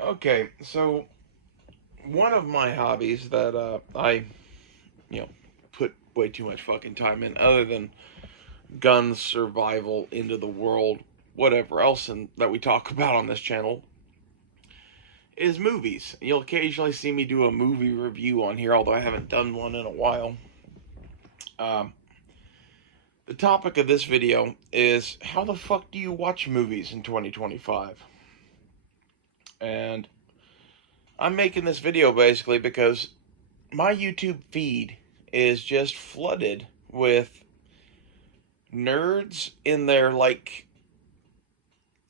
Okay, so one of my hobbies that I, you know, put way too much fucking time in, other than guns, survival, into the world, whatever else that we talk about on this channel, is movies. You'll occasionally see me do a movie review on here, although I haven't done one in a while. Um, the topic of this video is how the fuck do you watch movies in 2025? And I'm making this video basically because my YouTube feed is just flooded with nerds in their like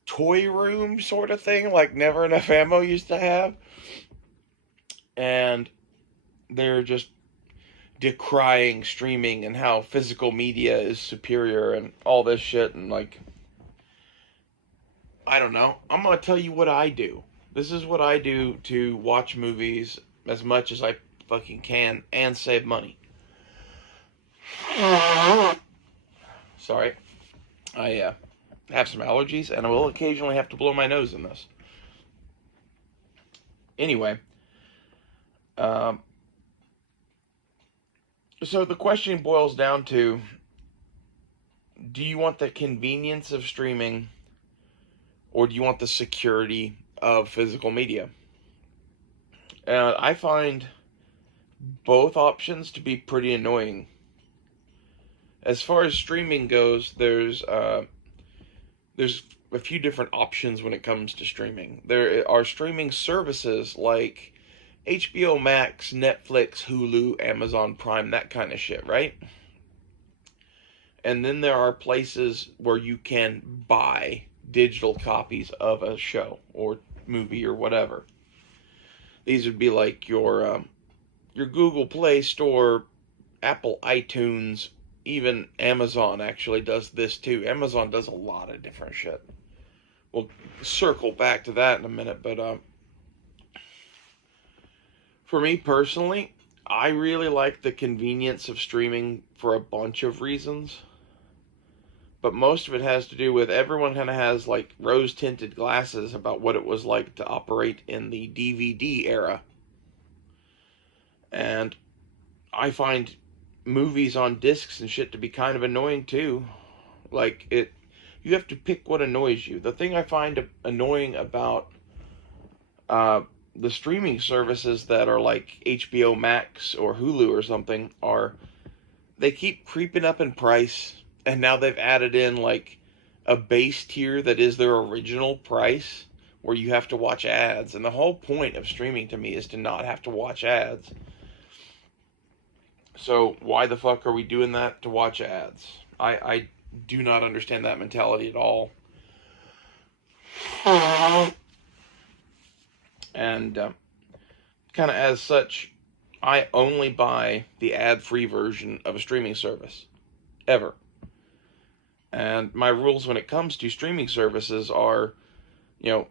toy room sort of thing, like Never Enough Ammo used to have, and they're just decrying streaming and how physical media is superior and all this shit. And like, I don't know, I'm gonna tell you what I do. This is what I do to watch movies as much as I fucking can and save money. Sorry, I have some allergies and I will occasionally have to blow my nose in this. Anyway, um, so the question boils down to, do you want the convenience of streaming or do you want the security of physical media? And I find both options to be pretty annoying. As far as streaming goes, there's a few different options when it comes to streaming. There are streaming services like HBO Max, Netflix, Hulu, Amazon Prime, that kind of shit, right? And then there are places where you can buy digital copies of a show or movie or whatever. These would be like your Google Play Store, Apple iTunes, even Amazon actually does this too. Amazon does a lot of different shit. We'll circle back to that in a minute, but for me personally, I really like the convenience of streaming for a bunch of reasons. But most of it has to do with everyone kind of has like rose tinted glasses about what it was like to operate in the DVD era. And I find movies on discs and shit to be kind of annoying too. Like you have to pick what annoys you. The thing I find annoying about uh, the streaming services that are like HBO Max or Hulu or something are they keep creeping up in price, and now they've added in like a base tier that is their original price where you have to watch ads. And the whole point of streaming to me is to not have to watch ads. So why the fuck are we doing that to watch ads? I do not understand that mentality at all. And kind of as such, I only buy the ad-free version of a streaming service ever. And my rules when it comes to streaming services are, you know,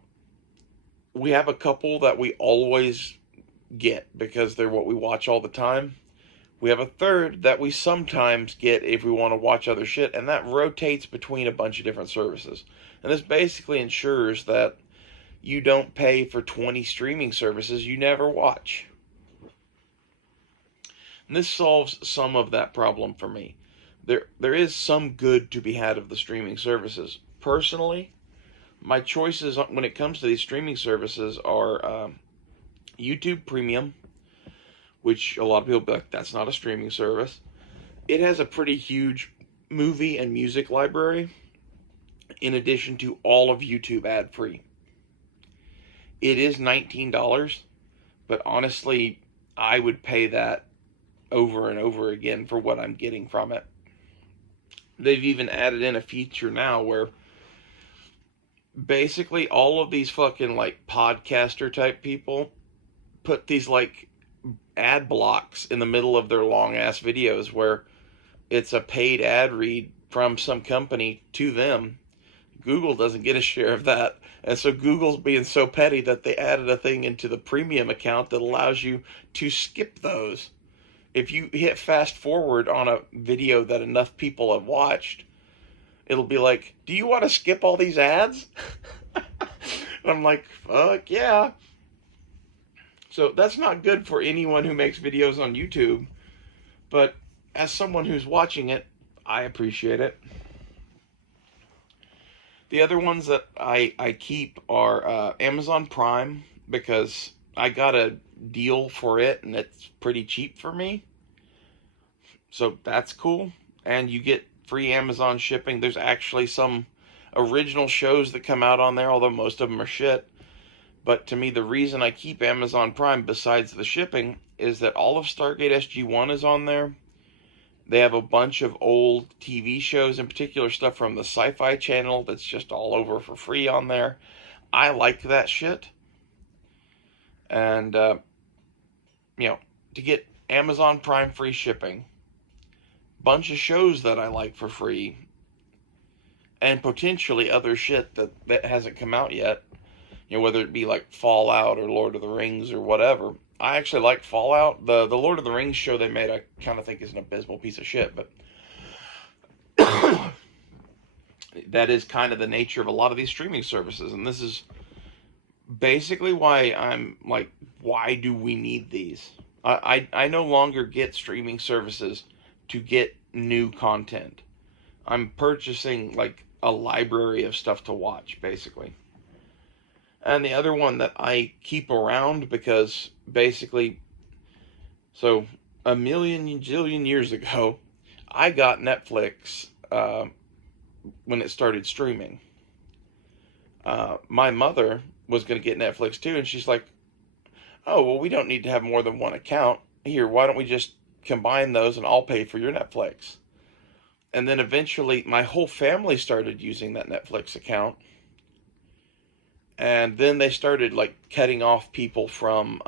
we have a couple that we always get because they're what we watch all the time. We have a third that we sometimes get if we want to watch other shit, and that rotates between a bunch of different services. And this basically ensures that you don't pay for 20 streaming services you never watch. And this solves some of that problem for me. There is some good to be had of the streaming services. Personally, my choices when it comes to these streaming services are YouTube Premium, which a lot of people be like, that's not a streaming service. It has a pretty huge movie and music library, in addition to all of YouTube ad free. It is $19, but honestly, I would pay that over and over again for what I'm getting from it. They've even added in a feature now where basically all of these fucking like podcaster type people put these like ad blocks in the middle of their long ass videos where it's a paid ad read from some company to them. Google doesn't get a share of that. And so Google's being so petty that they added a thing into the premium account that allows you to skip those. If you hit fast forward on a video that enough people have watched, it'll be like, do you want to skip all these ads? And I'm like, fuck yeah. So that's not good for anyone who makes videos on YouTube, but as someone who's watching it, I appreciate it. The other ones that I keep are Amazon Prime, because I got a deal for it and it's pretty cheap for me. So that's cool. And you get free Amazon shipping. There's actually some original shows that come out on there, although most of them are shit. But to me, the reason I keep Amazon Prime, besides the shipping, is that all of Stargate SG-1 is on there. They have a bunch of old TV shows, in particular stuff from the Sci-Fi Channel that's just all over for free on there. I like that shit. And, to get Amazon Prime free shipping, bunch of shows that I like for free, and potentially other shit that hasn't come out yet, whether it be like Fallout or Lord of the Rings or whatever. I actually like Fallout. The Lord of the Rings show they made, I kind of think is an abysmal piece of shit, but that is kind of the nature of a lot of these streaming services, and this is basically why I'm like, why do we need these? I no longer get streaming services to get new content. I'm purchasing like a library of stuff to watch, basically. And the other one that I keep around because basically, so a million jillion years ago, I got Netflix when it started streaming. My mother was going to get Netflix too, and she's like, oh, well, we don't need to have more than one account. Here, why don't we just combine those and I'll pay for your Netflix? And then eventually my whole family started using that Netflix account. And then they started like cutting off people from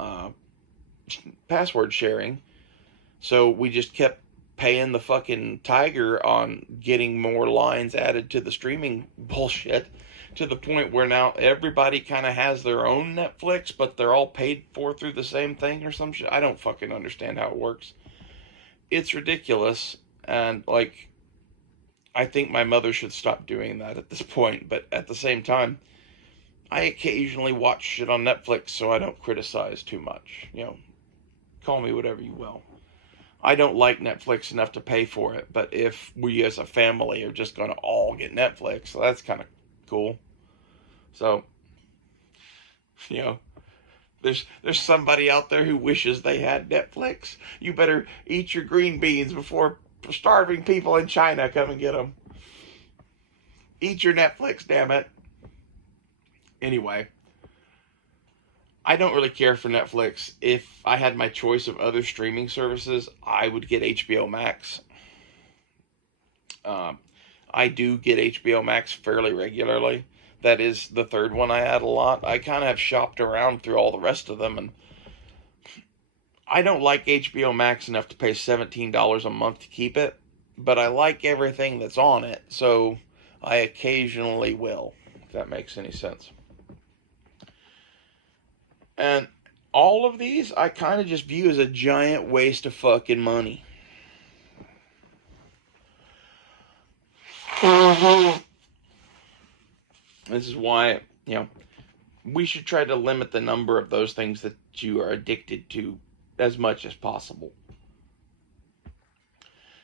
password sharing. So we just kept paying the fucking tiger on getting more lines added to the streaming bullshit, to the point where now everybody kind of has their own Netflix, but they're all paid for through the same thing or some shit. I don't fucking understand how it works. It's ridiculous. And like, I think my mother should stop doing that at this point. But at the same time, I occasionally watch shit on Netflix, so I don't criticize too much. Call me whatever you will. I don't like Netflix enough to pay for it, but if we as a family are just going to all get Netflix, so that's kind of cool. So, there's somebody out there who wishes they had Netflix. You better eat your green beans before starving people in China come and get them. Eat your Netflix, damn it. Anyway, I don't really care for Netflix. If I had my choice of other streaming services, I would get HBO Max. I do get HBO Max fairly regularly. That is the third one I add a lot. I kind of have shopped around through all the rest of them, and I don't like HBO Max enough to pay $17 a month to keep it, but I like everything that's on it, so I occasionally will, if that makes any sense. And all of these I kind of just view as a giant waste of fucking money. This is why, we should try to limit the number of those things that you are addicted to as much as possible.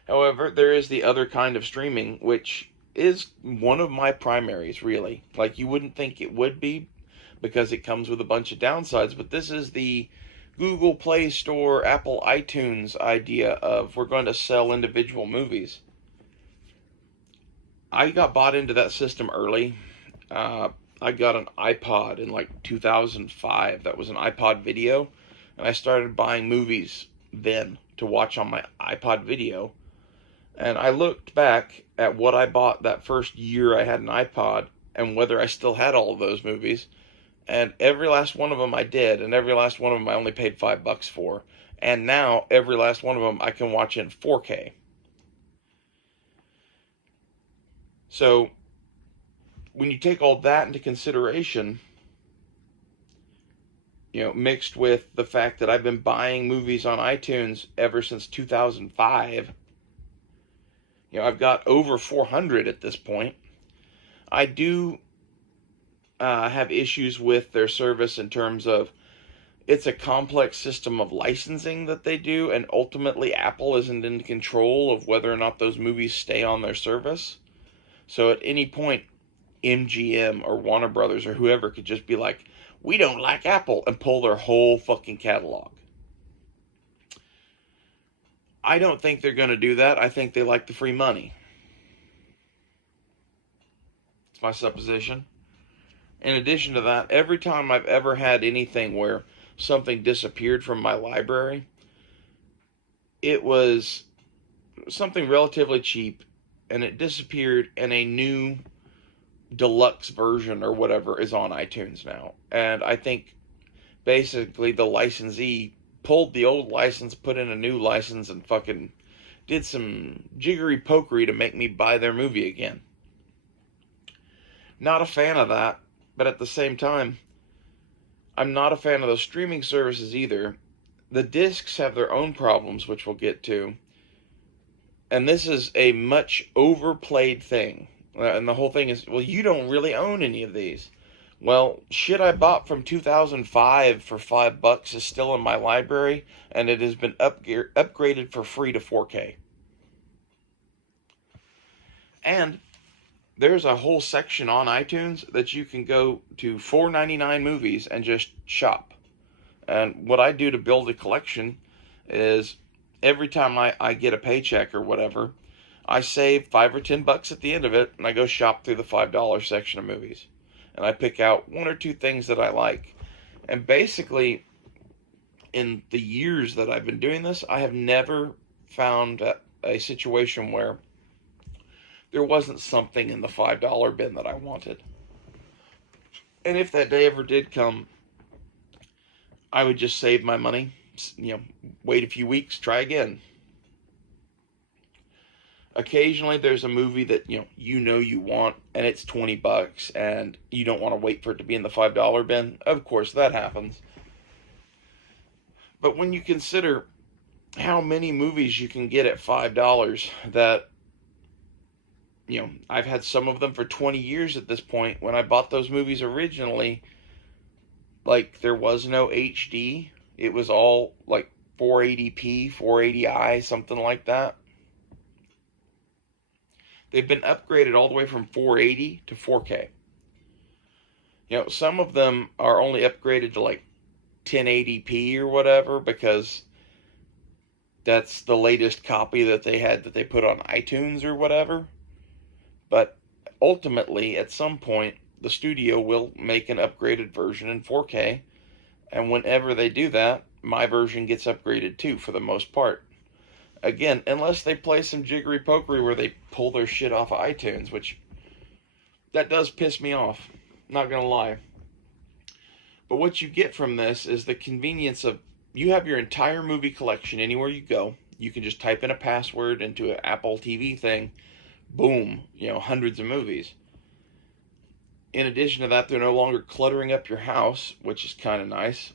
However, there is the other kind of streaming, which is one of my primaries, really. Like, you wouldn't think it would be, because it comes with a bunch of downsides, but this is the Google Play Store, Apple iTunes idea of we're going to sell individual movies. I got bought into that system early. I got an iPod in like 2005. That was an iPod Video, and I started buying movies then to watch on my iPod Video. And I looked back at what I bought that first year I had an iPod and whether I still had all of those movies. And every last one of them I did, and every last one of them I only paid $5 for. And now every last one of them I can watch in 4K. So when you take all that into consideration, mixed with the fact that I've been buying movies on iTunes ever since 2005, I've got over 400 at this point. I do have issues with their service in terms of it's a complex system of licensing that they do, and ultimately Apple isn't in control of whether or not those movies stay on their service. So at any point, MGM or Warner Brothers or whoever could just be like, we don't like Apple, and pull their whole fucking catalog. I don't think they're going to do that. I think they like the free money. It's my supposition. In addition to that, every time I've ever had anything where something disappeared from my library, it was something relatively cheap, and it disappeared, and a new deluxe version or whatever is on iTunes now. And I think basically the licensee pulled the old license, put in a new license, and fucking did some jiggery pokery to make me buy their movie again. Not a fan of that, but at the same time, I'm not a fan of those streaming services either. The discs have their own problems, which we'll get to. And this is a much overplayed thing. And the whole thing is, well, you don't really own any of these. Well, shit I bought from 2005 for $5 is still in my library, and it has been upgraded for free to 4K. And there's a whole section on iTunes that you can go to $4.99 movies and just shop. And what I do to build a collection is every time I get a paycheck or whatever, I save $5 or $10 at the end of it, and I go shop through the $5 section of movies. And I pick out one or two things that I like. And basically, in the years that I've been doing this, I have never found a situation where there wasn't something in the $5 bin that I wanted. And if that day ever did come, I would just save my money, wait a few weeks, try again. Occasionally there's a movie that you want, and it's $20, and you don't want to wait for it to be in the $5 bin. Of course, that happens. But when you consider how many movies you can get at $5 that, I've had some of them for 20 years at this point. When I bought those movies originally, like, there was no HD. It was all, like, 480p, 480i, something like that. They've been upgraded all the way from 480 to 4K. Some of them are only upgraded to, like, 1080p or whatever, because that's the latest copy that they had that they put on iTunes or whatever. But ultimately, at some point, the studio will make an upgraded version in 4K, and whenever they do that, my version gets upgraded too, for the most part. Again, unless they play some jiggery pokery where they pull their shit off of iTunes, which, that does piss me off, not gonna lie. But what you get from this is the convenience of, you have your entire movie collection anywhere you go. You can just type in a password into an Apple TV thing, boom, hundreds of movies. In addition to that, they're no longer cluttering up your house, which is kind of nice.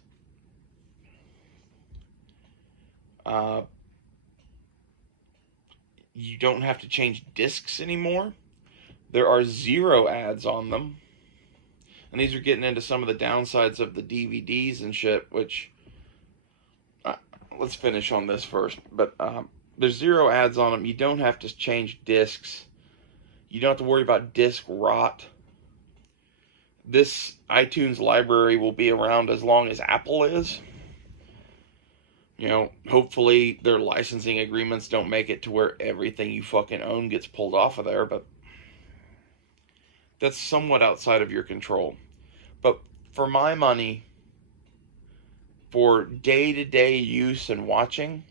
You don't have to change discs anymore. There are 0 ads on them. And these are getting into some of the downsides of the DVDs and shit, which, let's finish on this first. But there's 0 ads on them. You don't have to change discs. You don't have to worry about disc rot. This iTunes library will be around as long as Apple is. Hopefully their licensing agreements don't make it to where everything you fucking own gets pulled off of there, but that's somewhat outside of your control. But for my money, for day-to-day use and watching,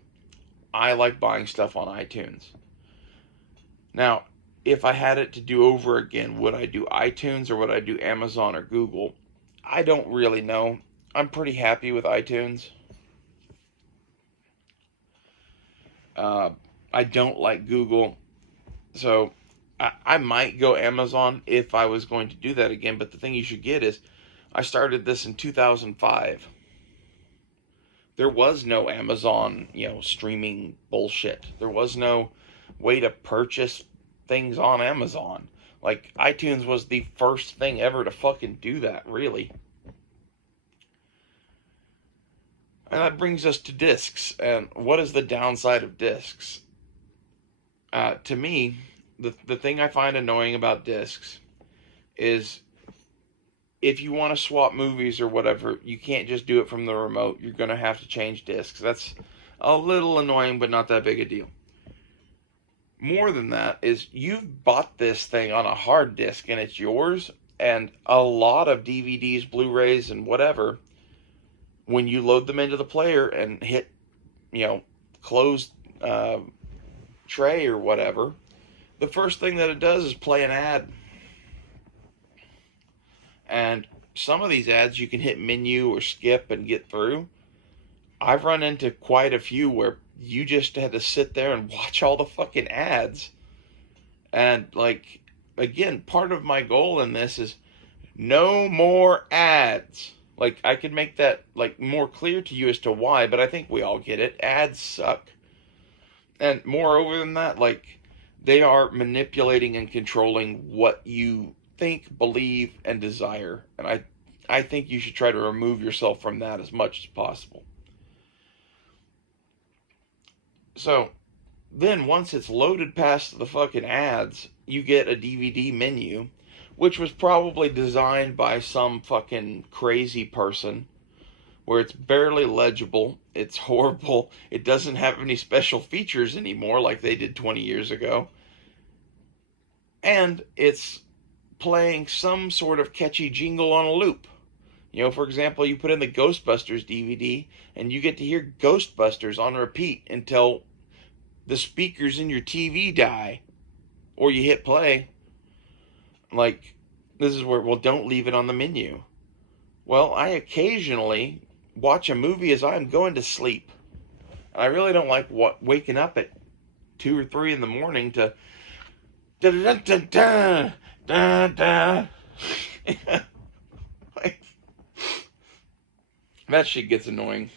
I like buying stuff on iTunes. Now, if I had it to do over again, would I do iTunes or would I do Amazon or Google? I don't really know. I'm pretty happy with iTunes. I don't like Google, so I might go Amazon if I was going to do that again. But the thing you should get is, I started this in 2005. There was no Amazon, streaming bullshit. There was no way to purchase things on Amazon. Like, iTunes was the first thing ever to fucking do that, really. And that brings us to discs. And what is the downside of discs? To me, the thing I find annoying about discs is if you want to swap movies or whatever, you can't just do it from the remote. You're going to have to change discs. That's a little annoying, but not that big a deal. More than that is you've bought this thing on a hard disk and it's yours, and a lot of DVDs, Blu-rays, and whatever, when you load them into the player and hit, close tray or whatever, the first thing that it does is play an ad. And some of these ads you can hit menu or skip and get through. I've run into quite a few where you just had to sit there and watch all the fucking ads. And, like, again, part of my goal in this is no more ads. Like, I could make that, like, more clear to you as to why, but I think we all get it. Ads suck. And moreover than that, like, they are manipulating and controlling what you think, believe, and desire. And I think you should try to remove yourself from that as much as possible. So, then once it's loaded past the fucking ads, you get a DVD menu, which was probably designed by some fucking crazy person, where it's barely legible, it's horrible, it doesn't have any special features anymore like they did 20 years ago, and it's playing some sort of catchy jingle on a loop. For example, you put in the Ghostbusters DVD, and you get to hear Ghostbusters on repeat until the speakers in your TV die, or you hit play. Like, this is where, well, don't leave it on the menu. Well, I occasionally watch a movie as I'm going to sleep. And I really don't like waking up at 2 or 3 in the morning to da da da da da da. Like, that shit gets annoying.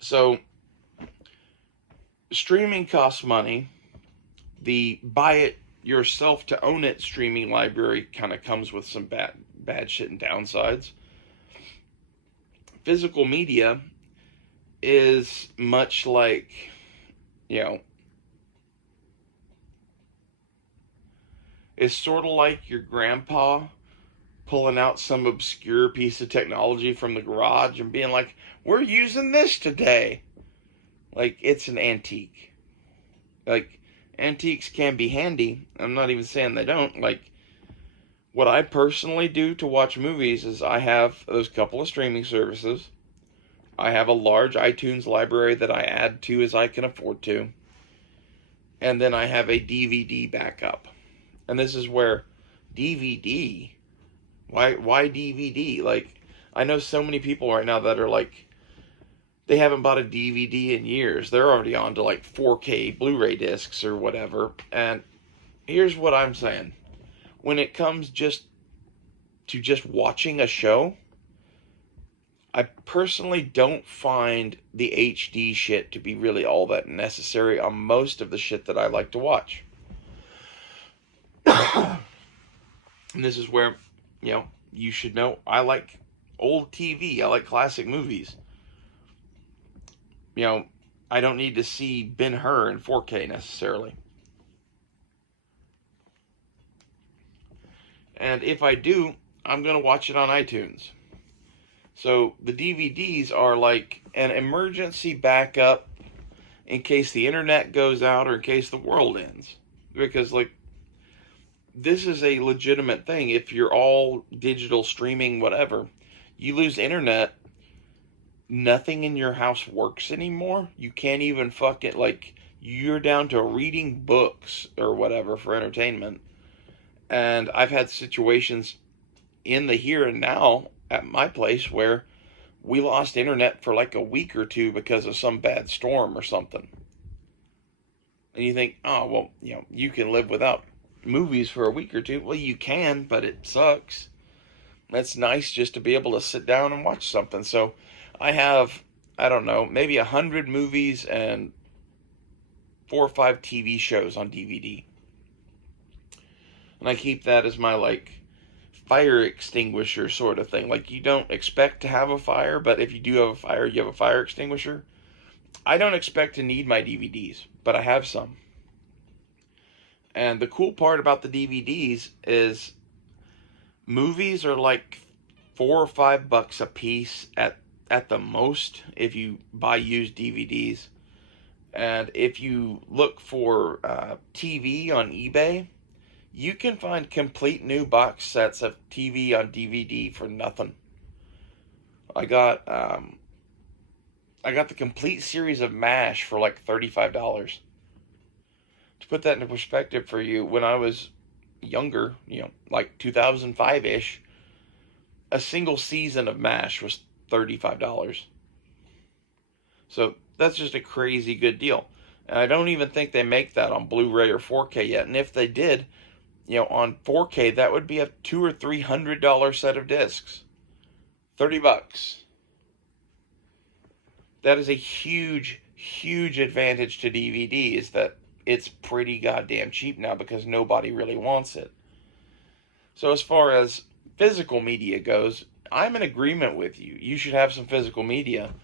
So, streaming costs money. The buy it yourself to own it streaming library kind of comes with some bad shit and downsides. Physical media is much like, it's sort of like your grandpa pulling out some obscure piece of technology from the garage and being like, we're using this today. Like, it's an antique. Like, antiques can be handy. I'm not even saying they don't. Like, what I personally do to watch movies is I have those couple of streaming services. I have a large iTunes library that I add to as I can afford to. And then I have a DVD backup. And this is where DVD... Why DVD? Like, I know so many people right now that are like, they haven't bought a DVD in years. They're already on to like 4K Blu-ray discs or whatever. And here's what I'm saying. When it comes just watching a show, I personally don't find the HD shit to be really all that necessary on most of the shit that I like to watch. And this is where, you should know I like old TV. I like classic movies. I don't need to see Ben-Hur in 4K necessarily. And if I do, I'm going to watch it on iTunes. So the DVDs are like an emergency backup in case the internet goes out or in case the world ends. Because, like, this is a legitimate thing. If you're all digital streaming, whatever, you lose internet, nothing in your house works anymore. You can't even you're down to reading books or whatever for entertainment. And I've had situations in the here and now at my place where we lost internet for like a week or two because of some bad storm or something. And you think, oh, well, you can live without movies for a week or two. Well, you can, but it sucks. It's nice just to be able to sit down and watch something. So I have, I don't know, maybe 100 movies and 4 or 5 TV shows on DVD. And I keep that as my, fire extinguisher sort of thing. Like, you don't expect to have a fire, but if you do have a fire, you have a fire extinguisher. I don't expect to need my DVDs, but I have some. And the cool part about the DVDs is movies are like $4 or $5 a piece at the most if you buy used DVDs. And if you look for TV on eBay, you can find complete new box sets of TV on DVD for nothing. I got the complete series of MASH for like $35. To put that into perspective for you, when I was younger, like 2005-ish, a single season of MASH was $35. So that's just a crazy good deal. And I don't even think they make that on Blu-ray or 4K yet. And if they did, on 4K, that would be a $200 or $300 set of discs. $30. That is a huge, huge advantage to DVD, is that it's pretty goddamn cheap now because nobody really wants it. So as far as physical media goes, I'm in agreement with you. You should have some physical media,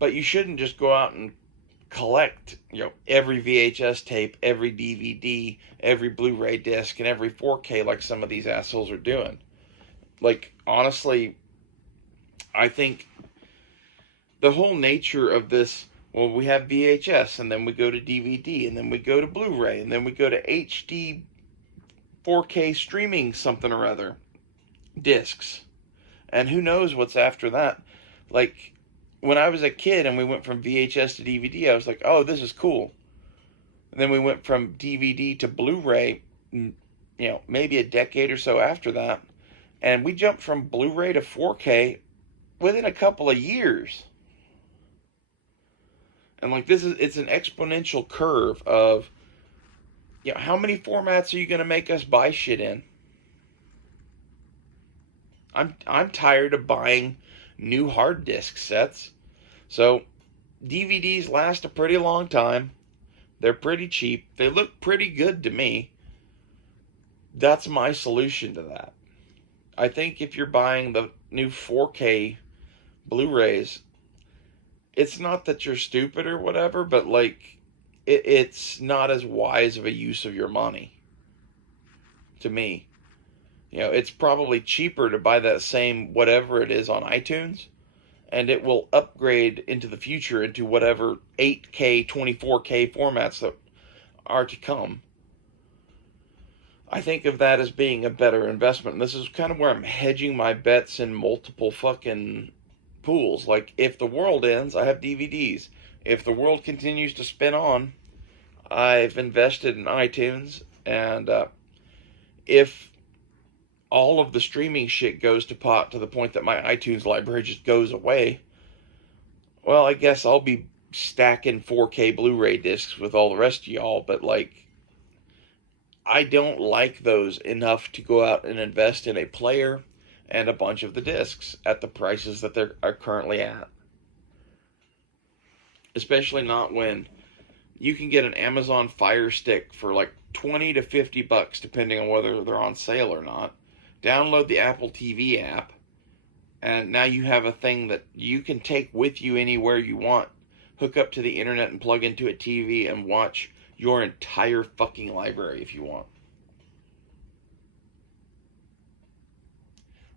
but you shouldn't just go out and collect, every VHS tape, every DVD, every Blu-ray disc, and every 4K like some of these assholes are doing. Like, honestly, I think the whole nature of this, well, we have VHS, and then we go to DVD, and then we go to Blu-ray, and then we go to HD 4K streaming something or other, discs. And who knows what's after that. Like, when I was a kid and we went from VHS to DVD, I was like, oh, this is cool. And then we went from DVD to Blu-ray, maybe a decade or so after that. And we jumped from Blu-ray to 4K within a couple of years. And like, it's an exponential curve of, how many formats are you going to make us buy shit in? I'm tired of buying new hard disk sets. So DVDs last a pretty long time. They're pretty cheap. They look pretty good to me. That's my solution to that. I think if you're buying the new 4K Blu-rays, it's not that you're stupid or whatever, but like, it's not as wise of a use of your money to me. It's probably cheaper to buy that same whatever it is on iTunes, and it will upgrade into the future into whatever 8K, 24K formats that are to come. I think of that as being a better investment. And this is kind of where I'm hedging my bets in multiple fucking pools. Like, if the world ends, I have DVDs. If the world continues to spin on, I've invested in iTunes. And if all of the streaming shit goes to pot to the point that my iTunes library just goes away, well, I guess I'll be stacking 4K Blu-ray discs with all the rest of y'all. But like, I don't like those enough to go out and invest in a player and a bunch of the discs at the prices that they are currently at. Especially not when you can get an Amazon Fire Stick for like $20 to $50, depending on whether they're on sale or not. Download the Apple TV app, and now you have a thing that you can take with you anywhere you want. Hook up to the internet and plug into a TV and watch your entire fucking library if you want.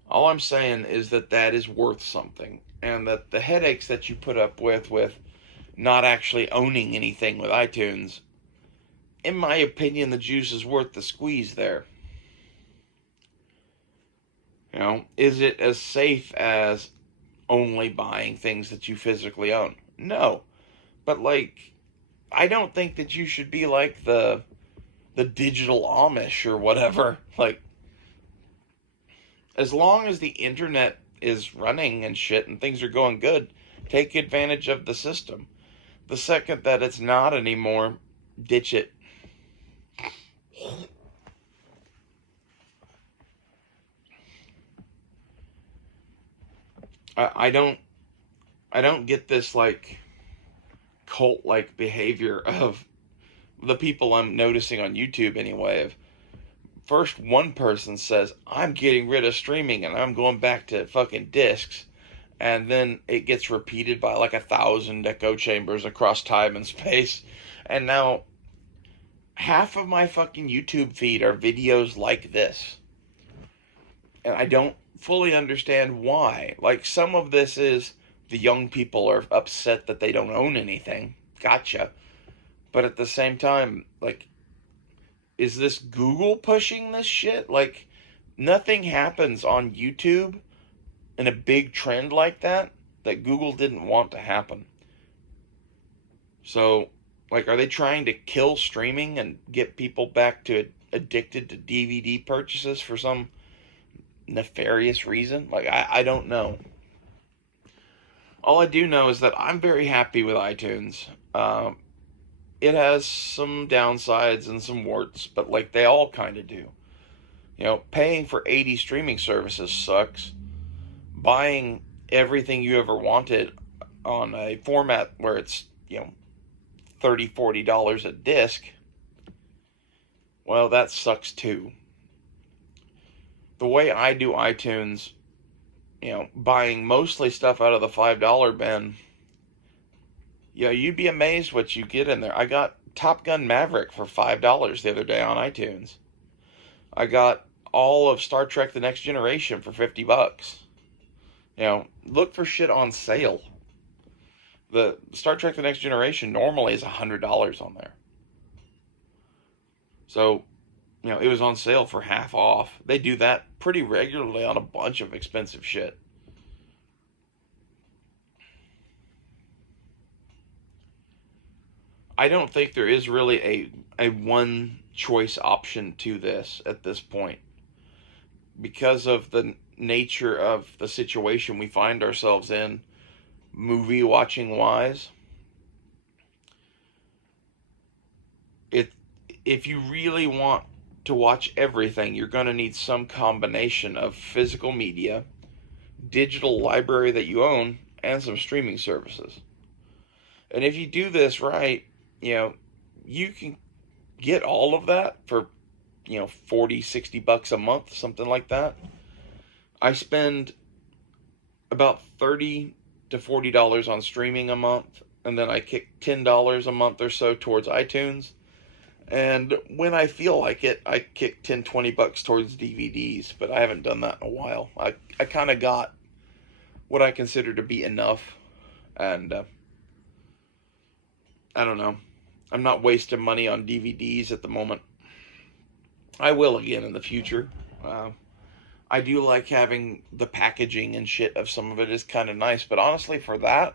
All I'm saying is that is worth something, and that the headaches that you put up with not actually owning anything with iTunes, in my opinion, the juice is worth the squeeze there. Is it as safe as only buying things that you physically own? No. But like, I don't think that you should be like the digital Amish or whatever. Like, as long as the internet is running and shit and things are going good, take advantage of the system. The second that it's not anymore, ditch it. I don't get this like cult-like behavior of the people I'm noticing on YouTube anyway, of first one person says, I'm getting rid of streaming and I'm going back to fucking discs. And then it gets repeated by like 1,000 echo chambers across time and space. And now half of my fucking YouTube feed are videos like this. And I don't fully understand why. Like, some of this is the young people are upset that they don't own anything. Gotcha. But at the same time, like, is this Google pushing this shit? Like, nothing happens on YouTube in a big trend like that Google didn't want to happen. So, like, are they trying to kill streaming and get people back to addicted to DVD purchases for some nefarious reason? Like, I don't know. All I do know is that I'm very happy with iTunes. It has some downsides and some warts, but like they all kind of do. You know, paying for 80 streaming services sucks. Buying everything you ever wanted on a format where it's, you know, $30-$40 a disc, well, that sucks too. The way I do iTunes, you know, buying mostly stuff out of the $5 bin, you know, you'd be amazed what you get in there. I got Top Gun Maverick for $5 the other day on iTunes. I got all of Star Trek The Next Generation for $50. You know, look for shit on sale. The Star Trek The Next Generation normally is $100 on there. So, you know, it was on sale for half off. They do that pretty regularly on a bunch of expensive shit. I don't think there is really a one choice option to this at this point. Because of the nature of the situation we find ourselves in, movie watching wise, if you really want to watch everything, you're going to need some combination of physical media, digital library that you own, and some streaming services. And if you do this right, you know, you can get all of that for, you know, $40-$60 a month, something like that. I spend about $30 to $40 on streaming a month, and then I kick $10 a month or so towards iTunes. And when I feel like it, I kick $10-$20 towards DVDs, but I haven't done that in a while. I kind of got what I consider to be enough, and I don't know. I'm not wasting money on DVDs at the moment. I will again in the future. I do like having the packaging and shit of some of it is kind of nice, but honestly, for that,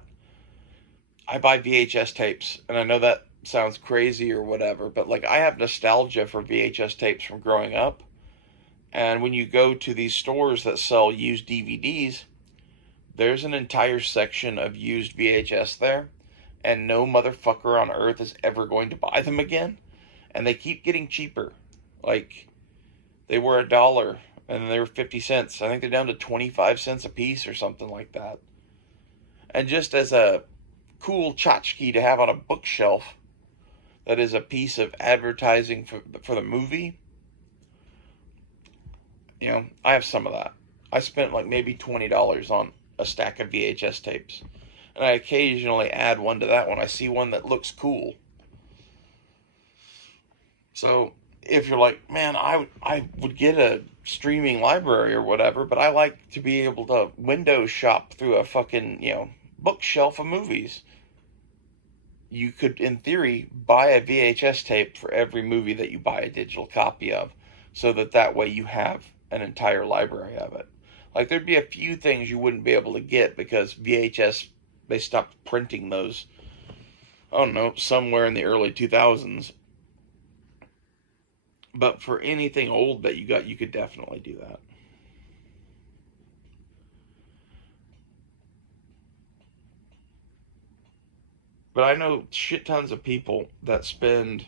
I buy VHS tapes, and I know that sounds crazy or whatever, but like I have nostalgia for VHS tapes from growing up. And when you go to these stores that sell used DVDs, there's an entire section of used VHS there, and no motherfucker on earth is ever going to buy them again. And they keep getting cheaper. Like, they were $1 and they were 50 cents. I think they're down to 25 cents a piece or something like that. And just as a cool tchotchke to have on a bookshelf that is a piece of advertising for the movie, you know, I have some of that. I spent like maybe $20 on a stack of VHS tapes. And I occasionally add one to that when I see one that looks cool. So if you're like, man, I would get a streaming library or whatever, but I like to be able to window shop through a fucking, you know, bookshelf of movies. You could, in theory, buy a VHS tape for every movie that you buy a digital copy of, so that way you have an entire library of it. Like, there'd be a few things you wouldn't be able to get because VHS, they stopped printing those, I don't know, somewhere in the early 2000s. But for anything old that you got, you could definitely do that. But I know shit tons of people that spend,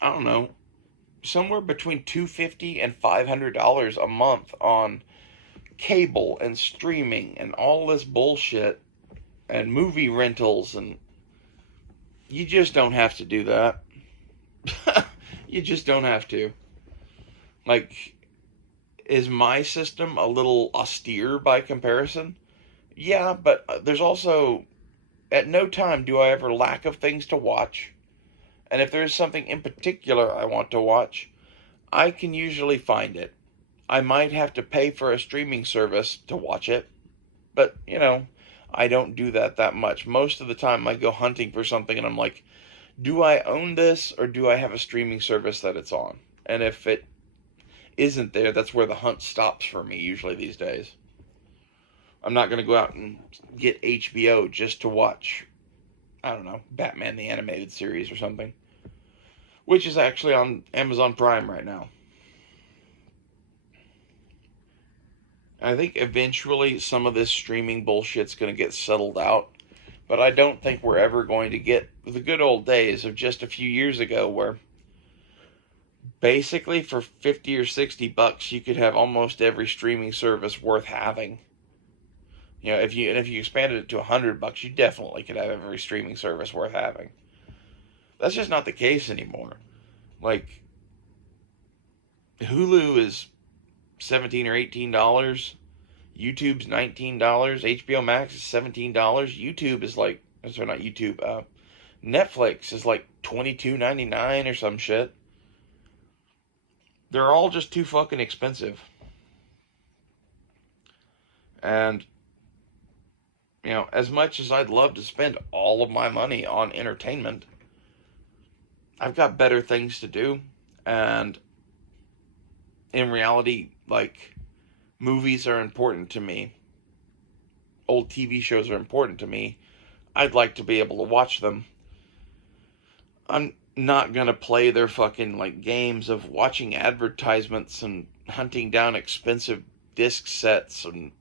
I don't know, somewhere between $250 and $500 a month on cable and streaming and all this bullshit and movie rentals, and you just don't have to do that. You just don't have to. Like, is my system a little austere by comparison? Yeah, but there's also, at no time do I ever lack of things to watch. And if there's something in particular I want to watch, I can usually find it. I might have to pay for a streaming service to watch it, but, I don't do that much. Most of the time I go hunting for something and I'm like, do I own this or do I have a streaming service that it's on? And if it isn't there, that's where the hunt stops for me usually these days. I'm not going to go out and get HBO just to watch, I don't know, Batman the Animated Series or something, which is actually on Amazon Prime right now. I think eventually some of this streaming bullshit's going to get settled out, but I don't think we're ever going to get the good old days of just a few years ago where basically for 50 or 60 bucks you could have almost every streaming service worth having. If you expanded it to $100, you definitely could have every streaming service worth having. That's just not the case anymore. Like, Hulu is $17 or $18. YouTube's $19. HBO Max is $17. YouTube is like, sorry, not YouTube. Netflix is like $22.99 or some shit. They're all just too fucking expensive. And, as much as I'd love to spend all of my money on entertainment, I've got better things to do. And in reality, like, movies are important to me. Old TV shows are important to me. I'd like to be able to watch them. I'm not gonna play their fucking, like, games of watching advertisements and hunting down expensive disc sets and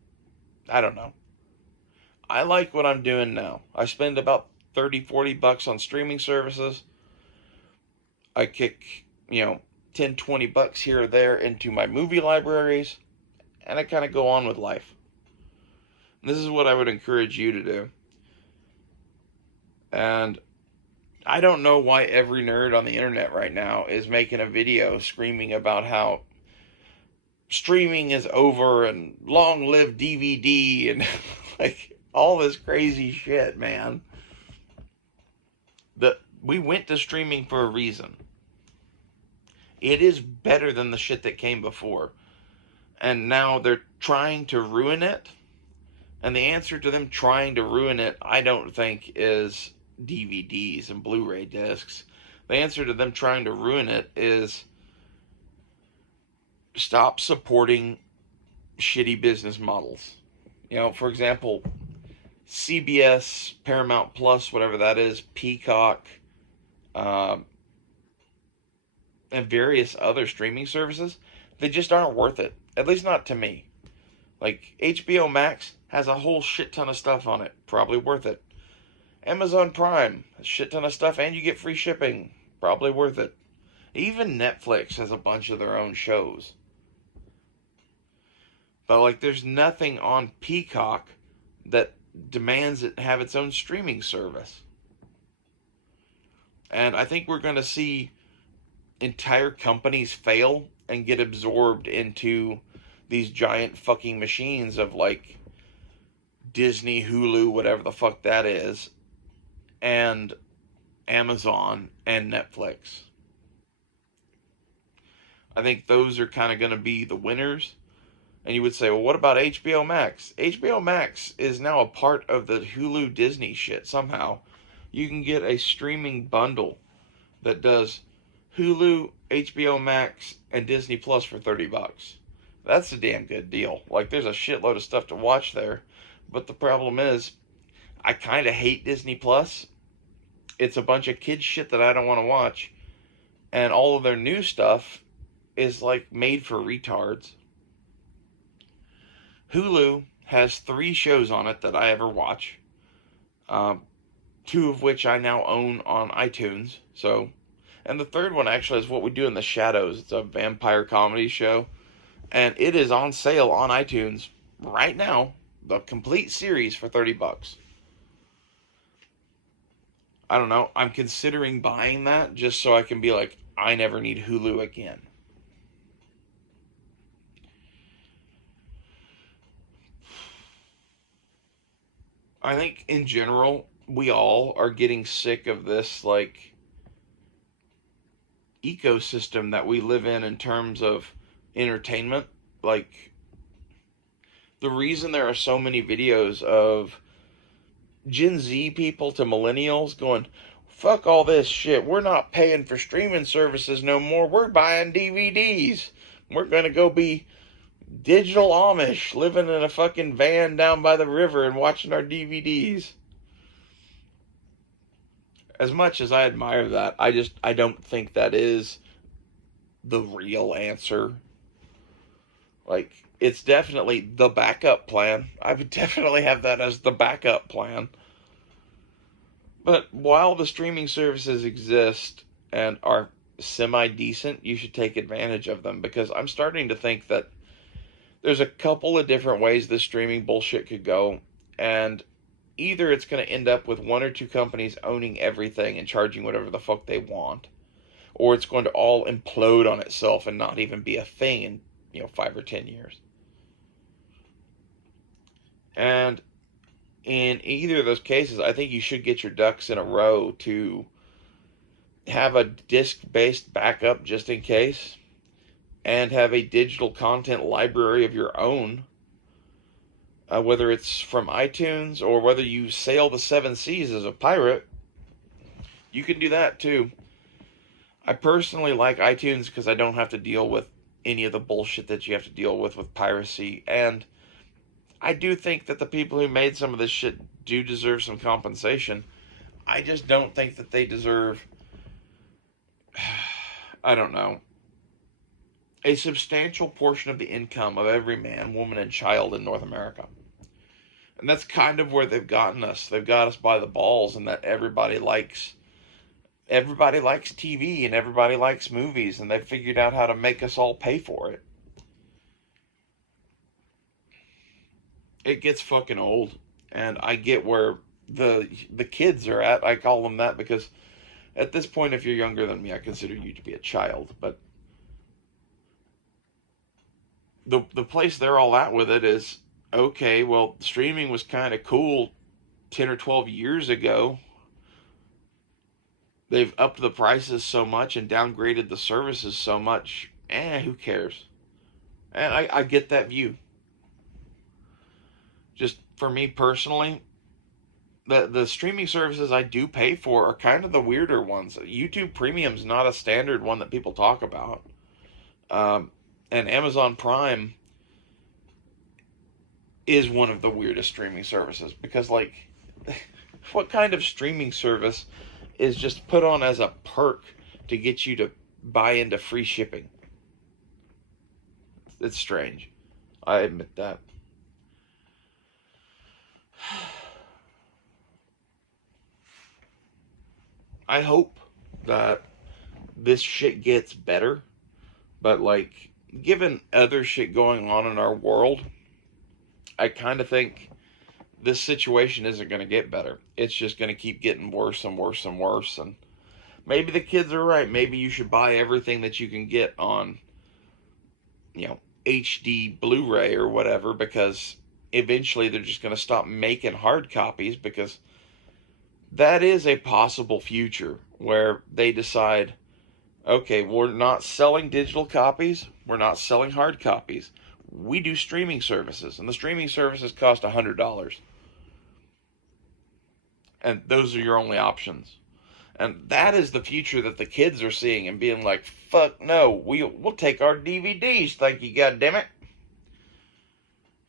I don't know. I like what I'm doing now. I spend about 30, 40 bucks on streaming services. I kick, 10, 20 bucks here or there into my movie libraries, and I kind of go on with life. And this is what I would encourage you to do. And I don't know why every nerd on the internet right now is making a video screaming about how streaming is over and long live DVD and like all this crazy shit, man. We went to streaming for a reason. It is better than the shit that came before. And now they're trying to ruin it. And the answer to them trying to ruin it, I don't think, is DVDs and Blu-ray discs. The answer to them trying to ruin it is stop supporting shitty business models. For example, CBS, Paramount Plus, whatever that is, Peacock, and various other streaming services, they just aren't worth it. At least not to me. Like, HBO Max has a whole shit ton of stuff on it. Probably worth it. Amazon Prime, a shit ton of stuff, and you get free shipping. Probably worth it. Even Netflix has a bunch of their own shows. But, like, there's nothing on Peacock that demands it have its own streaming service. And I think we're going to see entire companies fail and get absorbed into these giant fucking machines of, like, Disney, Hulu, whatever the fuck that is, and Amazon and Netflix. I think those are kind of going to be the winners. And you would say, well, what about HBO Max? HBO Max is now a part of the Hulu Disney shit somehow. You can get a streaming bundle that does Hulu, HBO Max, and Disney Plus for 30 bucks. That's a damn good deal. Like, there's a shitload of stuff to watch there. But the problem is, I kind of hate Disney Plus. It's a bunch of kids shit that I don't want to watch. And all of their new stuff is, like, made for retards. Hulu has 3 shows on it that I ever watch. 2 of which I now own on iTunes. And the third one actually is What We Do in the Shadows. It's a vampire comedy show. And it is on sale on iTunes right now. The complete series for 30 bucks. I don't know. I'm considering buying that just so I can be like, I never need Hulu again. I think in general, we all are getting sick of this, like, ecosystem that we live in terms of entertainment. Like, the reason there are so many videos of Gen Z people to millennials going, fuck all this shit. We're not paying for streaming services no more. We're buying DVDs. We're going to go be digital Amish living in a fucking van down by the river and watching our DVDs. As much as I admire that, I don't think that is the real answer. Like, it's definitely the backup plan. I would definitely have that as the backup plan. But while the streaming services exist and are semi decent, you should take advantage of them, because I'm starting to think that there's a couple of different ways this streaming bullshit could go, and either it's going to end up with one or two companies owning everything and charging whatever the fuck they want, or it's going to all implode on itself and not even be a thing in 5 or 10 years. And in either of those cases, I think you should get your ducks in a row to have a disc-based backup just in case, and have a digital content library of your own, whether it's from iTunes or whether you sail the seven seas as a pirate. You can do that too. I personally like iTunes because I don't have to deal with any of the bullshit that you have to deal with piracy, and I do think that the people who made some of this shit do deserve some compensation. I just don't think that they deserve, I don't know, a substantial portion of the income of every man, woman, and child in North America. And that's kind of where they've gotten us. They've got us by the balls, and that everybody likes TV and everybody likes movies, and they've figured out how to make us all pay for it. It gets fucking old, and I get where the kids are at. I call them that because at this point, if you're younger than me, I consider you to be a child. But the place they're all at with it is, okay, well, streaming was kind of cool 10 or 12 years ago. They've upped the prices so much and downgraded the services so much. Who cares? And I get that view. Just for me personally, the streaming services I do pay for are kind of the weirder ones. YouTube Premium's not a standard one that people talk about. And Amazon Prime is one of the weirdest streaming services, because, like, what kind of streaming service is just put on as a perk to get you to buy into free shipping? It's strange. I admit that. I hope that this shit gets better, but, like, given other shit going on in our world, I kind of think this situation isn't going to get better. It's just going to keep getting worse and worse and worse. And maybe the kids are right. Maybe you should buy everything that you can get on, HD Blu-ray or whatever, because eventually they're just going to stop making hard copies, because that is a possible future where they decide, okay, we're not selling digital copies, we're not selling hard copies. We do streaming services, and the streaming services cost $100. And those are your only options. And that is the future that the kids are seeing and being like, fuck no, we'll take our DVDs, thank you, goddammit.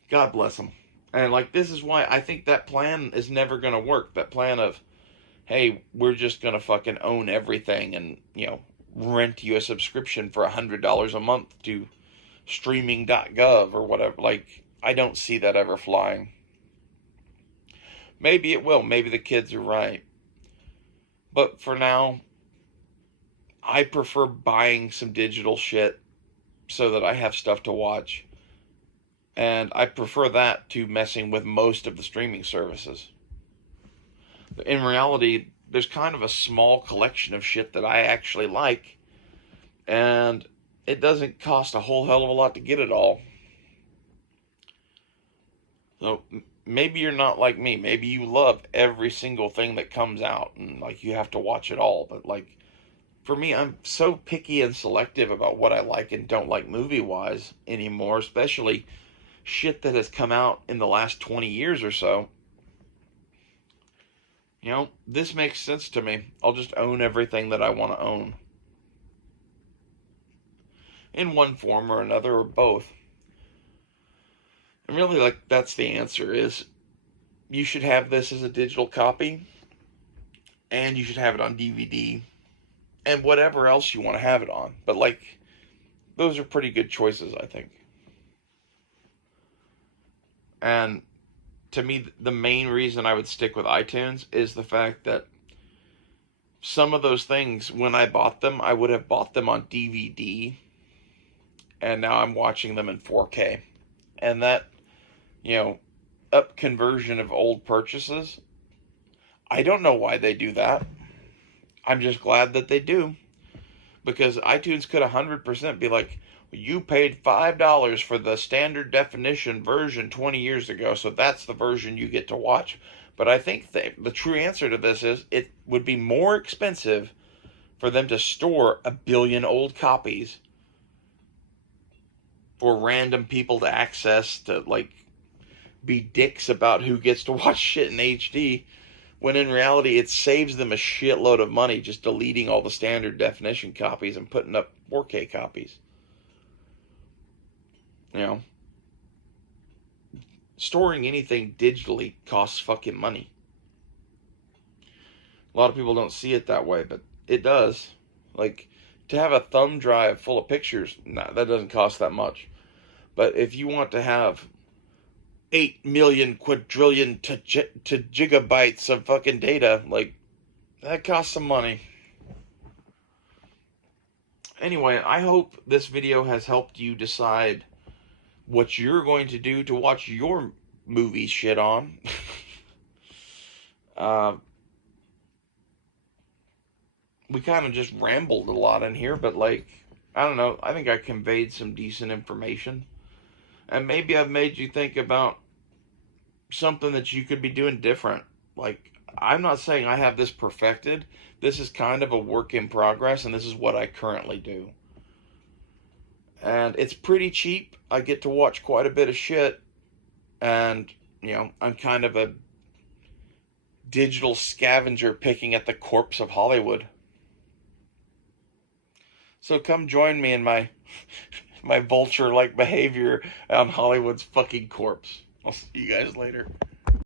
God bless them. And, like, this is why I think that plan is never going to work. That plan of, hey, we're just going to fucking own everything and, rent you a subscription for $100 a month to streaming.gov or whatever. Like, I don't see that ever flying. Maybe it will. Maybe the kids are right. But for now, I prefer buying some digital shit so that I have stuff to watch. And I prefer that to messing with most of the streaming services. In reality, there's kind of a small collection of shit that I actually like, and it doesn't cost a whole hell of a lot to get it all. So maybe you're not like me. Maybe you love every single thing that comes out and like you have to watch it all. But like for me, I'm so picky and selective about what I like and don't like movie wise anymore, especially shit that has come out in the last 20 years or so. You know, this makes sense to me. I'll just own everything that I want to own in one form or another or both. And really, like, that's the answer is you should have this as a digital copy and you should have it on DVD and whatever else you want to have it on. But, like, those are pretty good choices, I think. And to me, the main reason I would stick with iTunes is the fact that some of those things, when I bought them, I would have bought them on DVD, and now I'm watching them in 4K. And that, you know, up conversion of old purchases, I don't know why they do that. I'm just glad that they do. Because iTunes could 100% be like, you paid $5 for the standard definition version 20 years ago, so that's the version you get to watch. But I think the true answer to this is it would be more expensive for them to store 1 billion old copies for random people to access to, like, be dicks about who gets to watch shit in HD, when in reality it saves them a shitload of money just deleting all the standard definition copies and putting up 4K copies. You know, storing anything digitally costs fucking money. A lot of people don't see it that way, but it does. Like, to have a thumb drive full of pictures, nah, that doesn't cost that much. But if you want to have 8 million quadrillion to gigabytes of fucking data, like, that costs some money. Anyway, I hope this video has helped you decide what you're going to do to watch your movie shit on. We kind of just rambled a lot in here, but like, I don't know, I think I conveyed some decent information. And maybe I've made you think about something that you could be doing different. Like, I'm not saying I have this perfected. This is kind of a work in progress, and this is what I currently do. And it's pretty cheap. I get to watch quite a bit of shit. And, you know, I'm kind of a digital scavenger picking at the corpse of Hollywood. So come join me in my my vulture-like behavior on Hollywood's fucking corpse. I'll see you guys later.